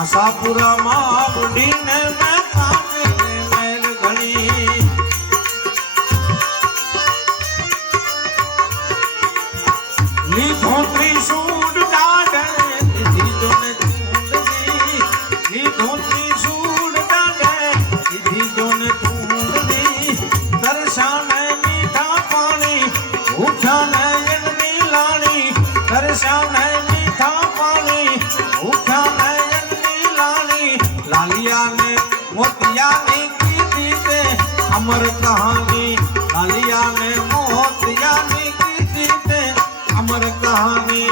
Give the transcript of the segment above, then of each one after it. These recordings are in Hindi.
આશાપુરામાં બુડીને મેં કામે મેલ ઘણી લીધો ત્રિશૂળ દાડે દીધી જોને ઢૂંઢની લીધો ત્રિશૂળ દાડે દીધી જોને ઢૂંઢની તરસાને મીઠા પાણી ભૂખ્યાને એની લાણી તરસાને મીઠા પાણી ભૂખ્યાને એની લાણી લાલિયાને મોતિયાની કીધી તે અમર કહાની લાલિયાને મોતિયાની કીધી તે अमर कहानी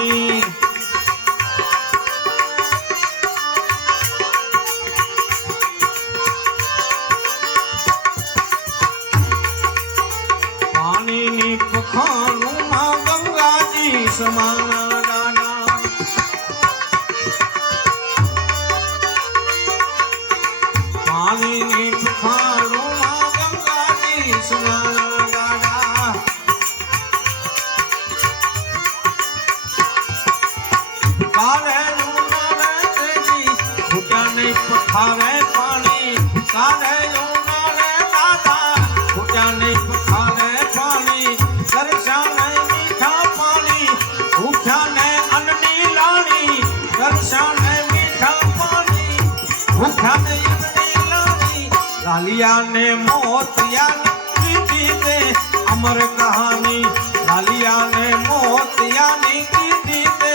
पानी नी पखानु मां गंगाजी समाना दाना पानी नी पखानु मां गंगाजी समाना पखारे पानी कारे लोनारे दादा फुटाने पखारे पानी दर्शाने मीठा पानी भूख्याने अन्नी लानी दर्शाने मीठा पानी भूख्याने अन्नी लानी लालियाने मोतियाने कीधी ते अमर कहानी लालियाने मोतियाने कीधी ते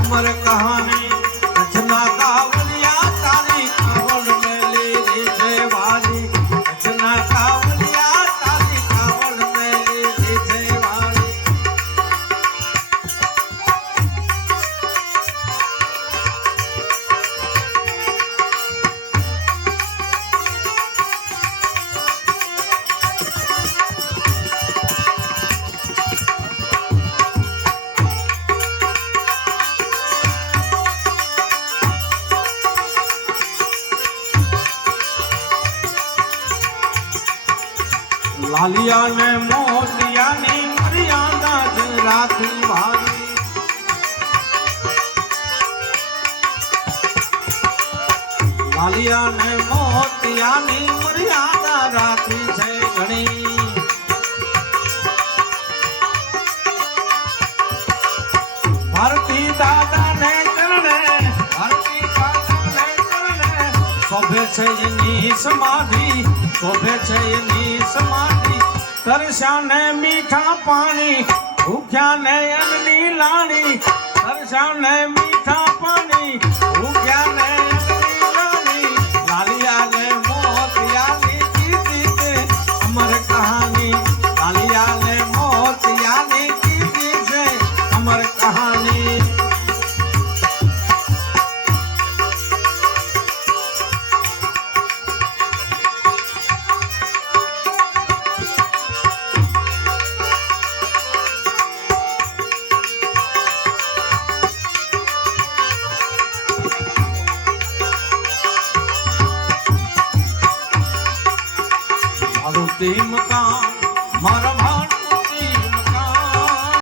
अमर कहानी रचना कावलिया तारी कावल में ले जेवाली रचना कावलिया तारी कावल में ले जेवाली लालिया ने मोतिया नी मर्यादा ज राखी भारी लालिया ने मोतिया नी मर्यादा राखी छे घणी भारती दादा ने चरणे भारती दादा ने चरणे शोभे छे एनी समाधि शोभे छे एनी समाधि तरसाने मीठा पानी भूख्याने अन्नी लाणी तरसाने